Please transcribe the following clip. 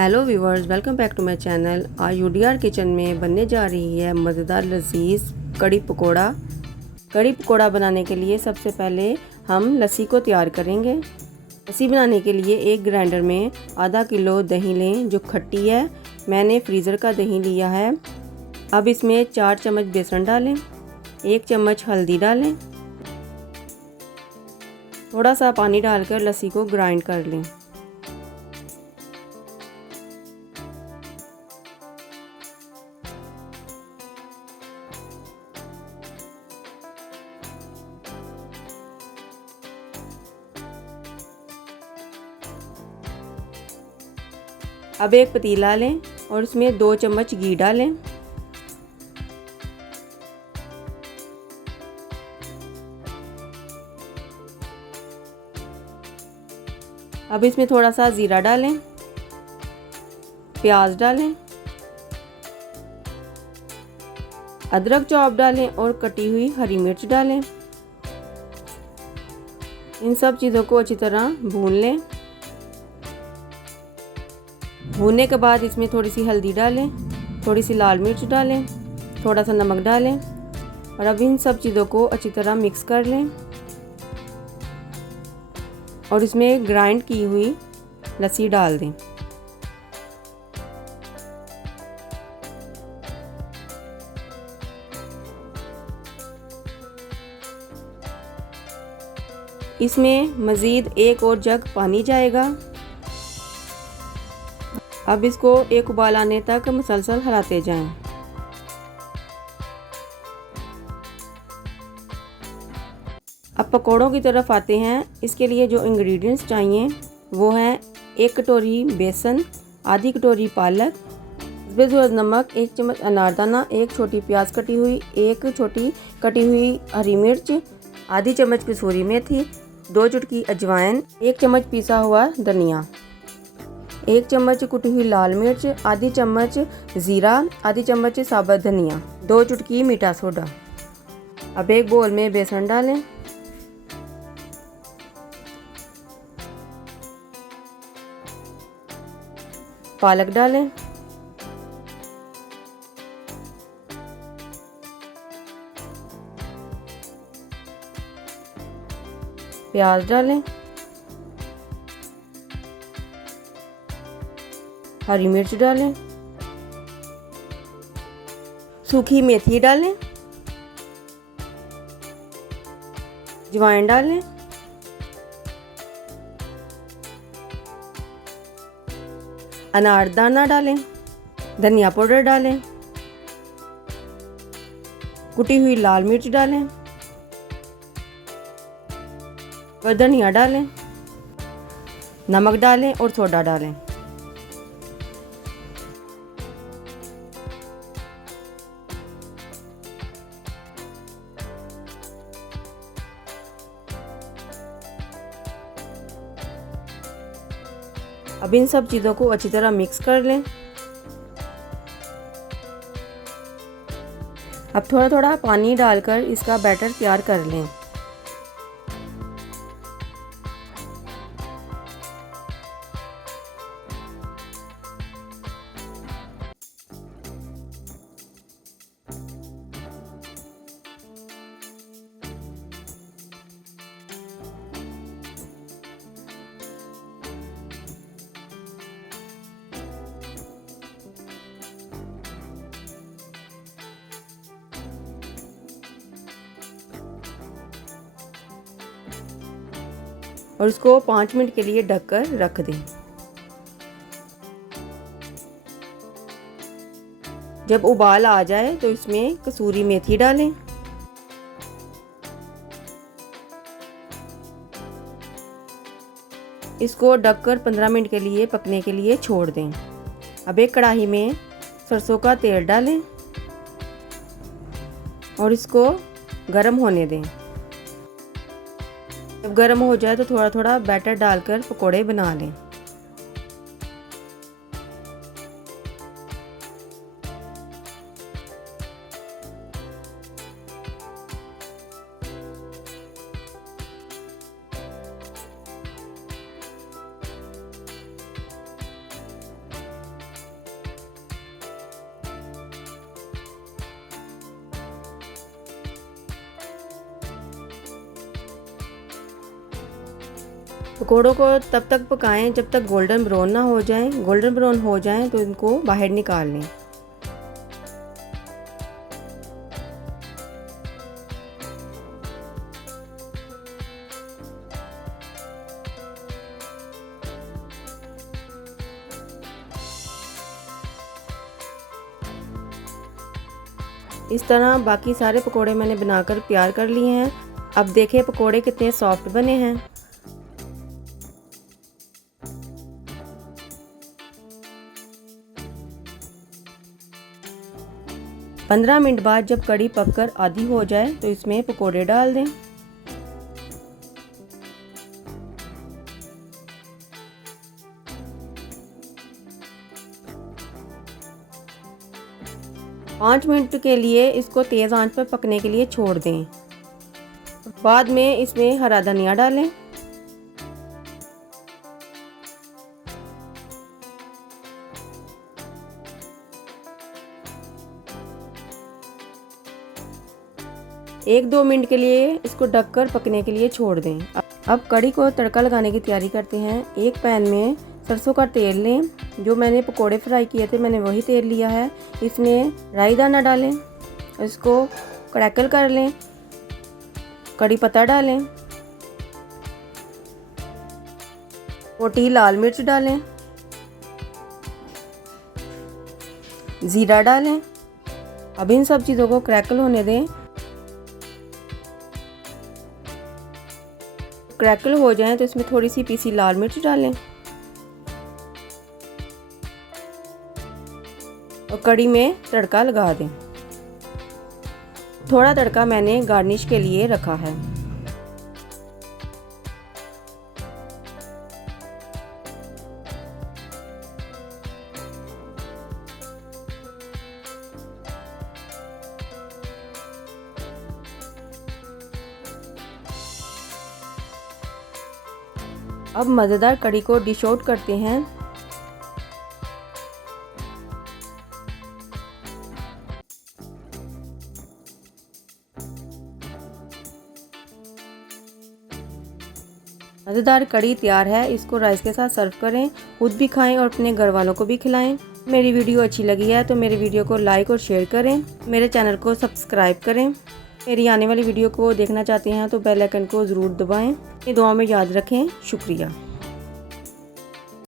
Hello viewers, welcome back to my channel. आज UDR kitchen में बनने जा रही है मज़ेदार लजीज कड़ी पकोड़ा। कड़ी पकोड़ा बनाने के लिए सबसे पहले हम लस्सी को तैयार करेंगे। लस्सी बनाने के लिए एक ग्राइंडर में आधा किलो दही लें जो खट्टी है। मैंने फ्रीज़र का दही लिया है। अब इसमें 4 चम्मच बेसन डालें, 1 चम्मच हल्दी डालें, थोड़ा सा पानी डालकर लस्सी को ग्राइंड कर लें। अब एक पतीला लें और उसमें 2 चम्मच घी डालें। अब इसमें थोड़ा सा ज़ीरा डालें, प्याज डालें, अदरक चॉप डालें और कटी हुई हरी मिर्च डालें। इन सब चीज़ों को अच्छी तरह भून लें। भूनने के बाद इसमें थोड़ी सी हल्दी डालें, थोड़ी सी लाल मिर्च डालें, थोड़ा सा नमक डालें और अब इन सब चीज़ों को अच्छी तरह मिक्स कर लें और इसमें ग्राइंड की हुई लस्सी डाल दें। इसमें मज़ीद एक और जग पानी जाएगा। अब इसको एक उबाल आने तक मुसलसल हिलाते जाएं। अब पकोड़ों की तरफ आते हैं। इसके लिए जो इंग्रेडिएंट्स चाहिए वो हैं 1 कटोरी बेसन, आधी कटोरी पालक, ज़रूरत नमक, 1 चम्मच अनारदाना, 1 छोटी प्याज कटी हुई, 1 छोटी कटी हुई हरी मिर्च, आधी चम्मच कसूरी मेथी, 2 चुटकी अजवाइन, 1 चम्मच पिसा हुआ धनिया, 1 चम्मच कुटी हुई लाल मिर्च, आधी चम्मच ज़ीरा, आधी चम्मच साबुत धनिया, 2 चुटकी मीठा सोडा। अब एक बोल में बेसन डालें, पालक डालें, प्याज डालें, हरी मिर्च डालें, सूखी मेथी डालें, अजवाइन डालें, अनारदाना डालें, धनिया पाउडर डालें, कुटी हुई लाल मिर्च डालें और धनिया डालें, नमक डालें और सोडा डालें। अब इन सब चीज़ों को अच्छी तरह मिक्स कर लें। अब थोड़ा थोड़ा पानी डालकर इसका बैटर तैयार कर लें। और इसको 5 मिनट के लिए ढककर रख दें। जब उबाल आ जाए तो इसमें कसूरी मेथी डालें, इसको ढककर 15 मिनट के लिए पकने के लिए छोड़ दें। अब एक कढ़ाई में सरसों का तेल डालें और इसको गर्म होने दें। जब गर्म हो जाए तो थोड़ा थोड़ा बैटर डालकर पकोड़े बना लें। पकोड़ों को तब तक पकाएं जब तक गोल्डन ब्राउन ना हो जाएं। गोल्डन ब्राउन हो जाएं तो इनको बाहर निकाल लें। इस तरह बाकी सारे पकोड़े मैंने बनाकर तैयार कर लिए हैं। अब देखें पकोड़े कितने सॉफ्ट बने हैं। पंद्रह मिनट बाद जब कढ़ी पककर आधी हो जाए तो इसमें पकोड़े डाल दें। पाँच मिनट के लिए इसको तेज़ आंच पर पकने के लिए छोड़ दें। बाद में इसमें हरा धनिया डालें। एक दो मिनट के लिए इसको ढककर पकने के लिए छोड़ दें। अब कढ़ी को तड़का लगाने की तैयारी करते हैं। एक पैन में सरसों का तेल लें। जो मैंने पकोड़े फ्राई किए थे मैंने वही तेल लिया है। इसमें राई दाना डालें, इसको क्रैकल कर लें। कड़ी पत्ता डालें, मोटी लाल मिर्च डालें, ज़ीरा डालें। अब इन सब चीज़ों को क्रैकल होने दें। क्रैकल हो जाएं तो इसमें थोड़ी सी पीसी लाल मिर्च डालें और कढ़ी में तड़का लगा दें। थोड़ा तड़का मैंने गार्निश के लिए रखा है। अब मज़ेदार कढ़ी को डिश आउट करते हैं। मज़ेदार कढ़ी तैयार है। इसको राइस के साथ सर्व करें, खुद भी खाएं और अपने घर वालों को भी खिलाएं। मेरी वीडियो अच्छी लगी है तो मेरी वीडियो को लाइक और शेयर करें। मेरे चैनल को सब्सक्राइब करें। मेरी आने वाली वीडियो को देखना चाहते हैं तो बेल आइकन को ज़रूर दबाएं। ये दुआ में याद रखें। शुक्रिया।